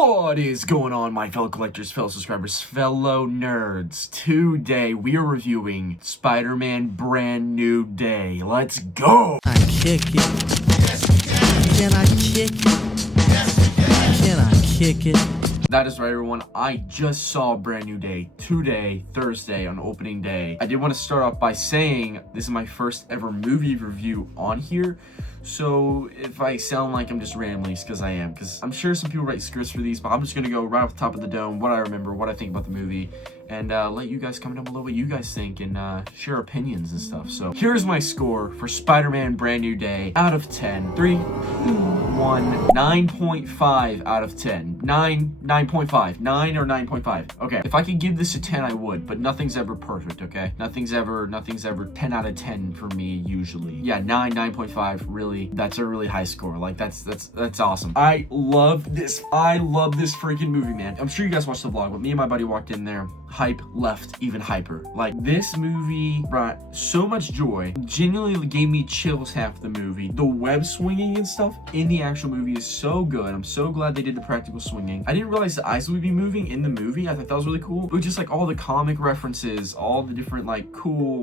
What is going on, my fellow collectors, fellow subscribers, fellow nerds? Today we are reviewing Spider-Man Brand New Day. Let's go! I kick it. Can I kick it? Can I kick it? That is right, everyone. I just saw Brand New Day today, Thursday, on opening day. I did want to start off by saying this is my first ever movie review on here. So if I sound like I'm just randomly, it's because I am. Because I'm sure some people write scripts for these, but I'm just going to go right off the top of the dome, what I remember, what I think about the movie, and let you guys comment down below what you guys think and share opinions and stuff. So here's my score for Spider-Man Brand New Day out of 10. 3, 2, 1, 9.5 out of 10. 9.5. 9 or 9.5. Okay, if I could give this a 10, I would, but nothing's ever perfect, okay? Nothing's ever 10 out of 10 for me, usually. Yeah, 9.5, really. That's a really high score. Like, that's awesome. I love this freaking movie, man. I'm sure you guys watched the vlog, but me and my buddy walked in there. Hype left even hyper. Like, this movie brought so much joy. Genuinely gave me chills half the movie. The web swinging and stuff in the actual movie is so good. I'm so glad they did the practical swinging. I didn't realize the eyes would be moving in the movie. I thought that was really cool. But just like all the comic references, all the different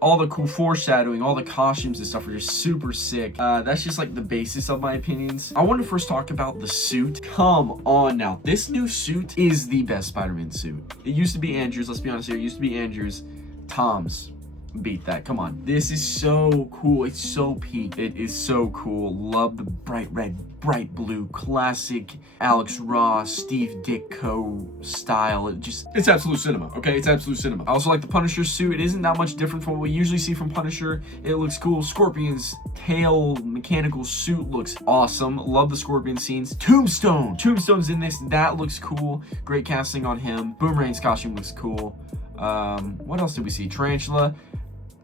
all the cool foreshadowing, all the costumes and stuff are just super sick. That's just like the basis of my opinions. I want to first talk about the suit. Come on now. This new suit is the best Spider-Man suit. It used to be Andrew's. Let's be honest here. It used to be Andrew's. Tom's beat that. Come on. This is so cool. It's so peak. It is so cool. Love the bright red, bright blue, classic Alex Ross, Steve Ditko style. It's absolute cinema, okay? It's absolute cinema. I also like the Punisher suit. It isn't that much different from what we usually see from Punisher. It looks cool. Scorpion's tail mechanical suit looks awesome. Love the Scorpion scenes. Tombstone's in this. That looks cool. Great casting on him. Boomerang's costume looks cool. What else did we see? Tarantula.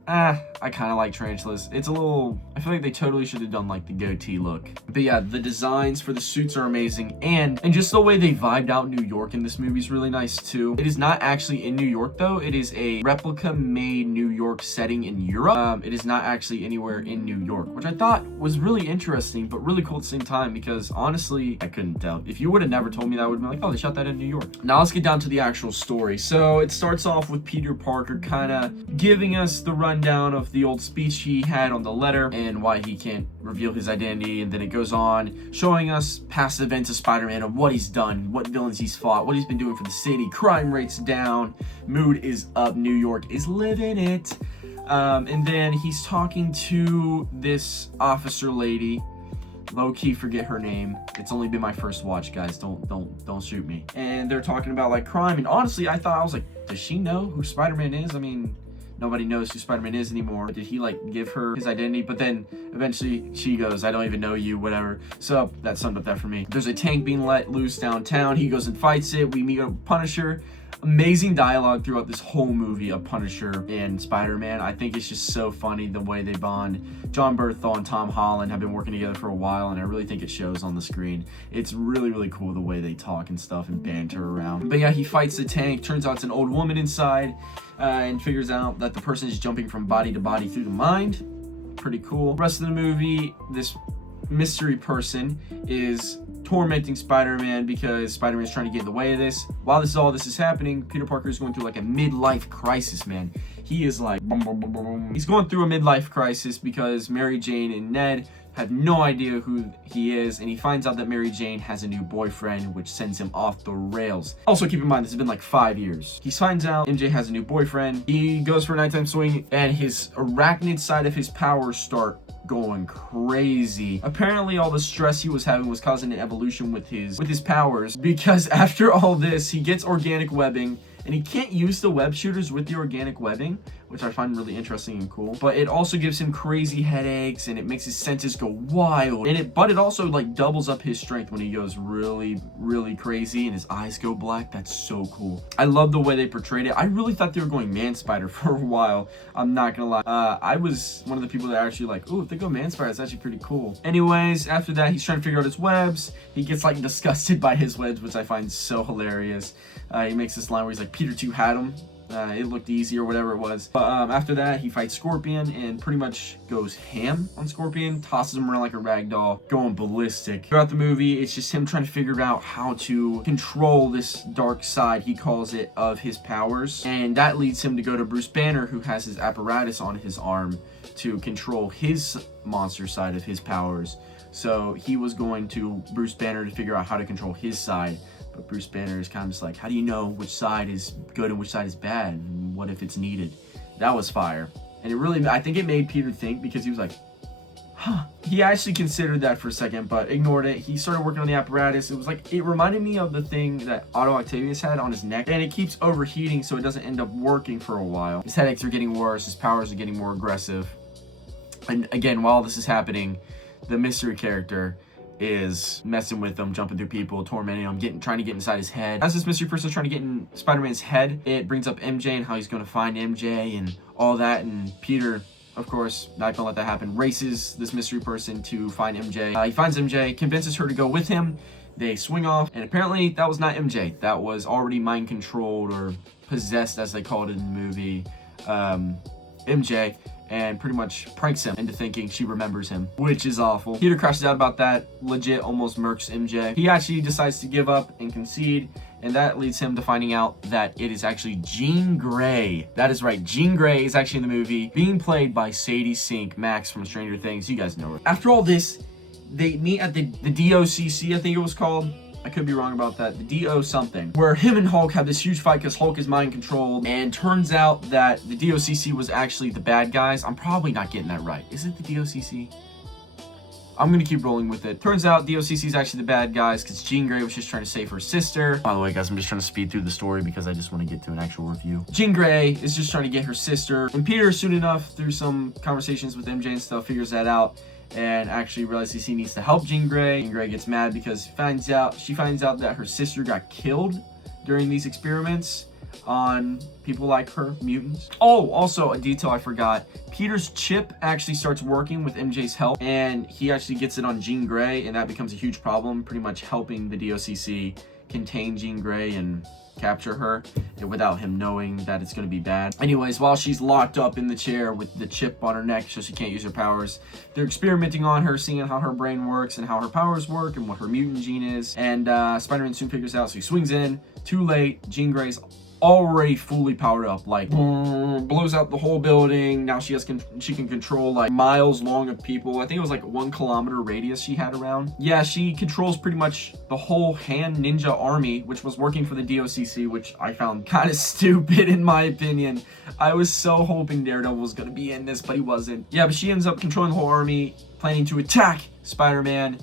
I kind of like tarantulas. It's a little, I feel like they totally should have done like the goatee look. But yeah, the designs for the suits are amazing, and just the way they vibed out New York in this movie is really nice too. It is not actually in New York though. It is a replica made New York setting in Europe. It is not actually anywhere in New York, which I thought was really interesting, but really cool at the same time, because honestly, I couldn't tell. If you would have never told me that, I would have been like, oh, they shot that in New York. Now let's get down to the actual story. So it starts off with Peter Parker kind of giving us the rundown of the old speech he had on the letter and why he can't reveal his identity, and then it goes on showing us past events of Spider-Man and what he's done, what villains he's fought, what he's been doing for the city. Crime rates down, mood is up, New York is living it. And then he's talking to this officer lady. Low-key forget her name. It's only been my first watch, guys. Don't shoot me. And they're talking about like crime, and honestly I was like, does she know who Spider-Man is? I mean, nobody knows who Spider-Man is anymore. Did he like give her his identity? But then eventually she goes, I don't even know you, whatever. So that summed up that for me. There's a tank being let loose downtown. He goes and fights it. We meet a Punisher. Amazing dialogue throughout this whole movie of Punisher and Spider-Man. I think it's just so funny the way they bond. Jon Bernthal and Tom Holland have been working together for a while, and I really think it shows on the screen. It's really, really cool the way they talk and stuff and banter around. But yeah, he fights the tank. Turns out it's an old woman inside, and figures out that the person is jumping from body to body through the mind. Pretty cool. The rest of the movie, this mystery person is tormenting Spider-Man because Spider-Man is trying to get in the way of this. While all this is happening, Peter Parker is going through like a midlife crisis, man. He is like, boom, boom, boom, boom. He's going through a midlife crisis because Mary Jane and Ned have no idea who he is, and he finds out that Mary Jane has a new boyfriend, which sends him off the rails. Also, keep in mind, this has been like 5 years. He finds out MJ has a new boyfriend. He goes for a nighttime swing, and his arachnid side of his powers start going crazy. Apparently all the stress he was having was causing an evolution with his powers, because after all this he gets organic webbing, and he can't use the web shooters with the organic webbing, which I find really interesting and cool. But it also gives him crazy headaches, and it makes his senses go wild. But it also like doubles up his strength when he goes really, really crazy and his eyes go black. That's so cool. I love the way they portrayed it. I really thought they were going Man-Spider for a while. I'm not gonna lie. I was one of the people that actually like, oh, if they go Man-Spider, it's actually pretty cool. Anyways, after that, he's trying to figure out his webs. He gets like disgusted by his webs, which I find so hilarious. He makes this line where he's like, Peter 2 had him. It looked easy or whatever it was. But after that, he fights Scorpion and pretty much goes ham on Scorpion, tosses him around like a rag doll, going ballistic. Throughout the movie, it's just him trying to figure out how to control this dark side, he calls it, of his powers. And that leads him to go to Bruce Banner, who has his apparatus on his arm to control his monster side of his powers. So he was going to Bruce Banner to figure out how to control his side. But Bruce Banner is kind of just like, how do you know which side is good and which side is bad? And what if it's needed? That was fire. And it really, I think it made Peter think, because he was like, huh. He actually considered that for a second, but ignored it. He started working on the apparatus. It was like, it reminded me of the thing that Otto Octavius had on his neck. And it keeps overheating, so it doesn't end up working for a while. His headaches are getting worse. His powers are getting more aggressive. And again, while this is happening, the mystery character is messing with him, jumping through people, tormenting him, trying to get inside his head. As this mystery person is trying to get in Spider-Man's head, it brings up MJ and how he's going to find MJ and all that. And Peter, of course, not gonna let that happen, races this mystery person to find MJ. He finds MJ, convinces her to go with him. They swing off, and apparently that was not MJ. That was already mind controlled, or possessed, as they called it in the movie, MJ. And pretty much pranks him into thinking she remembers him, which is awful. Peter crashes out about that, legit almost murks MJ. He actually decides to give up and concede, and that leads him to finding out that it is actually Jean Grey. That is right, Jean Grey is actually in the movie, being played by Sadie Sink, Max from Stranger Things. You guys know her. After all this, they meet at the DOCC, I think it was called. I could be wrong about that. The DO something. Where him and Hulk have this huge fight because Hulk is mind controlled. And turns out that the DOCC was actually the bad guys. I'm probably not getting that right. Is it the DOCC? I'm going to keep rolling with it. Turns out DOCC is actually the bad guys because Jean Grey was just trying to save her sister. By the way, guys, I'm just trying to speed through the story because I just want to get to an actual review. Jean Grey is just trying to get her sister. And Peter, soon enough, through some conversations with MJ and stuff, figures that out. And actually realizes he needs to help Jean Grey. Jean Grey gets mad because she finds out that her sister got killed during these experiments on people like her, mutants. Oh, also a detail I forgot. Peter's chip actually starts working with MJ's help, and he actually gets it on Jean Grey, and that becomes a huge problem, pretty much helping the DOCC contain Jean Grey and capture her without him knowing that it's going to be bad. Anyways, while she's locked up in the chair with the chip on her neck so she can't use her powers, they're experimenting on her, seeing how her brain works and how her powers work and what her mutant gene is. And Spider-Man soon figures out, so he swings in. Too late. Jean Grey's already fully powered up, like blows out the whole building. Now she can control like miles long of people. I think it was like 1 kilometer radius she had around. Yeah, she controls pretty much the whole hand ninja army, which was working for the DOCC, which I found kind of stupid in my opinion. I was so hoping Daredevil was gonna be in this, but he wasn't. Yeah, but she ends up controlling the whole army, planning to attack Spider-Man,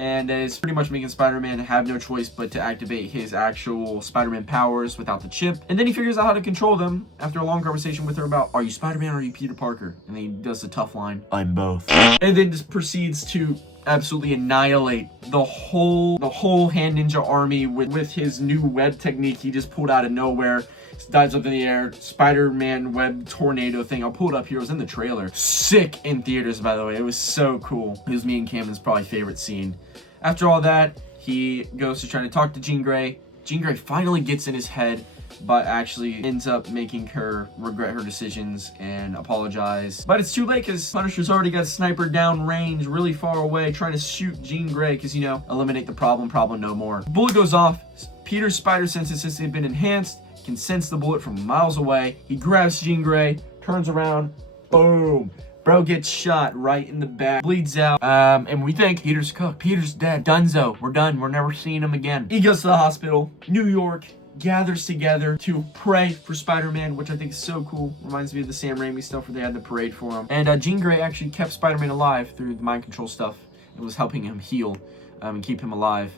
and is pretty much making Spider-Man have no choice but to activate his actual Spider-Man powers without the chip. And then he figures out how to control them after a long conversation with her about, are you Spider-Man or are you Peter Parker? And then he does the tough line, I'm both. And then just proceeds to absolutely annihilate the whole hand ninja army with his new web technique he just pulled out of nowhere. Dives up in the air, Spider-Man web tornado thing. I'll pull it up here. It was in the trailer. Sick in theaters, by the way. It was so cool. It was me and Cameron's probably favorite scene. After all that, he goes to try to talk to Jean Grey. Jean Grey finally gets in his head, but actually ends up making her regret her decisions and apologize. But it's too late because Punisher's already got a sniper down range, really far away, trying to shoot Jean Grey because, you know, eliminate the problem no more. Bullet goes off. Peter's spider senses, since they've been enhanced, can sense the bullet from miles away. He grabs Jean Grey, turns around, boom. Bro gets shot right in the back, bleeds out, and we think Peter's cooked. Peter's dead. Dunzo. We're done. We're never seeing him again. He goes to the hospital. New York gathers together to pray for Spider-Man, which I think is so cool. Reminds me of the Sam Raimi stuff where they had the parade for him. And Jean Grey actually kept Spider-Man alive through the mind control stuff. It was helping him heal and keep him alive.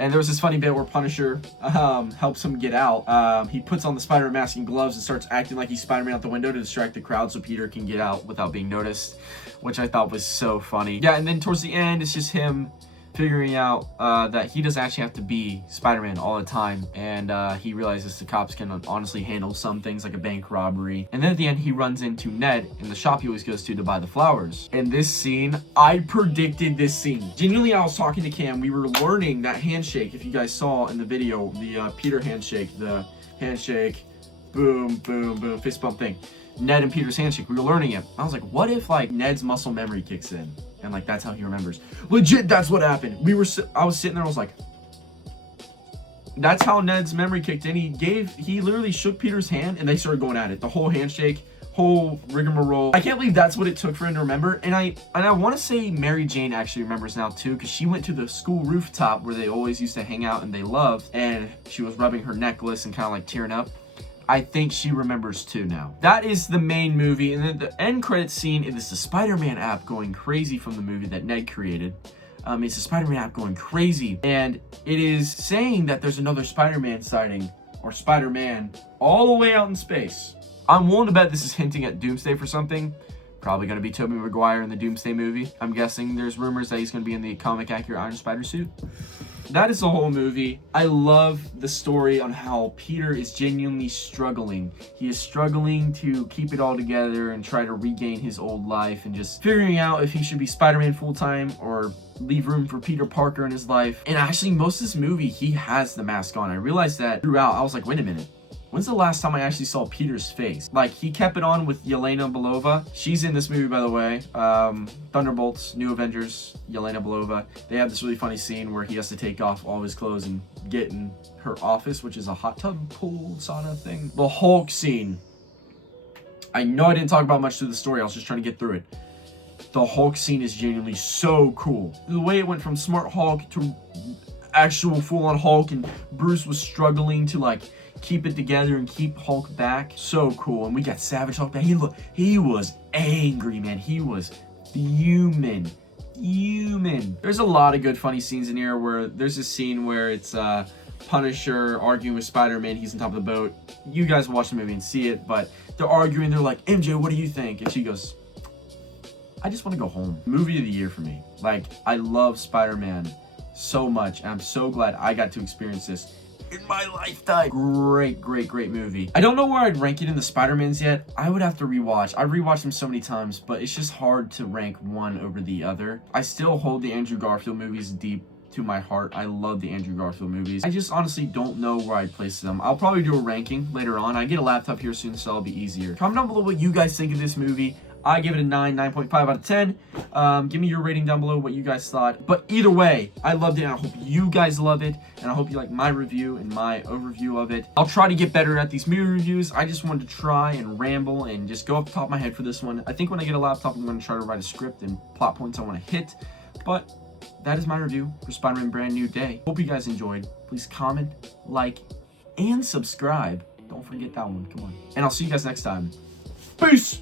And there was this funny bit where Punisher helps him get out. He puts on the Spider-Man mask and gloves and starts acting like he's Spider-Man out the window to distract the crowd so Peter can get out without being noticed, which I thought was so funny. Yeah, and then towards the end, it's just him figuring out that he doesn't actually have to be Spider-Man all the time, and he realizes the cops can honestly handle some things like a bank robbery. And then at the end, he runs into Ned in the shop he always goes to buy the flowers. And this scene, I predicted this scene. Genuinely, I was talking to Cam. We were learning that handshake, if you guys saw in the video, the Peter handshake, the handshake, boom, boom, boom, fist bump thing. Ned and Peter's handshake, we were learning it. I was like, what if like Ned's muscle memory kicks in and like that's how he remembers? Legit, that's what happened. I was sitting there, I was like, that's how Ned's memory kicked in. He literally shook Peter's hand and they started going at it. The whole handshake, whole rigmarole. I can't believe that's what it took for him to remember. And I want to say Mary Jane actually remembers now too, because she went to the school rooftop where they always used to hang out and they loved, and she was rubbing her necklace and kind of like tearing up. I think she remembers too now. That is the main movie, and then the end credits scene, it is the Spider-Man app going crazy from the movie that Ned created. It's the Spider-Man app going crazy, and it is saying that there's another Spider-Man sighting, or Spider-Man, all the way out in space. I'm willing to bet this is hinting at Doomsday for something. Probably going to be Tobey Maguire in the Doomsday movie. I'm guessing there's rumors that he's going to be in the comic accurate Iron Spider suit. That is the whole movie. I love the story on how Peter is genuinely struggling. He is struggling to keep it all together and try to regain his old life and just figuring out if he should be Spider-Man full-time or leave room for Peter Parker in his life. And actually, most of this movie, he has the mask on. I realized that throughout. I was like, wait a minute. When's the last time I actually saw Peter's face? Like, he kept it on with Yelena Belova. She's in this movie, by the way. Thunderbolts, New Avengers, Yelena Belova. They have this really funny scene where he has to take off all his clothes and get in her office, which is a hot tub pool sauna thing. The Hulk scene. I know I didn't talk about much through the story. I was just trying to get through it. The Hulk scene is genuinely so cool. The way it went from Smart Hulk to actual full-on Hulk, and Bruce was struggling to, like, keep it together and keep Hulk back. So cool. And we got Savage Hulk back. He was angry, man. He was fuming. There's a lot of good funny scenes in here where there's a scene where it's Punisher arguing with Spider-Man. He's on top of the boat. You guys watch the movie and see it, but they're arguing. They're like, MJ, what do you think? And she goes, I just want to go home. Movie of the year for me. Like, I love Spider-Man so much, and I'm so glad I got to experience this in my lifetime. Great movie. I don't know where I'd rank it in the Spider-Mans yet. I would have to rewatch. I've rewatched them so many times, but it's just hard to rank one over the other. I still hold the Andrew Garfield movies deep to my heart. I love the Andrew Garfield movies. I just honestly don't know where I'd place them. I'll probably do a ranking later on. I get a laptop here soon, so it'll be easier. Comment down below what you guys think of this movie. I give it a 9.5 out of 10. Give me your rating down below, what you guys thought. But either way, I loved it, and I hope you guys love it, and I hope you like my review and my overview of it. I'll try to get better at these movie reviews. I just wanted to try and ramble and just go up the top of my head for this one. I think when I get a laptop, I'm going to try to write a script and plot points I want to hit. But that is my review for Spider-Man Brand New Day. Hope you guys enjoyed. Please comment, like, and subscribe. Don't forget that one. Come on. And I'll see you guys next time. Peace!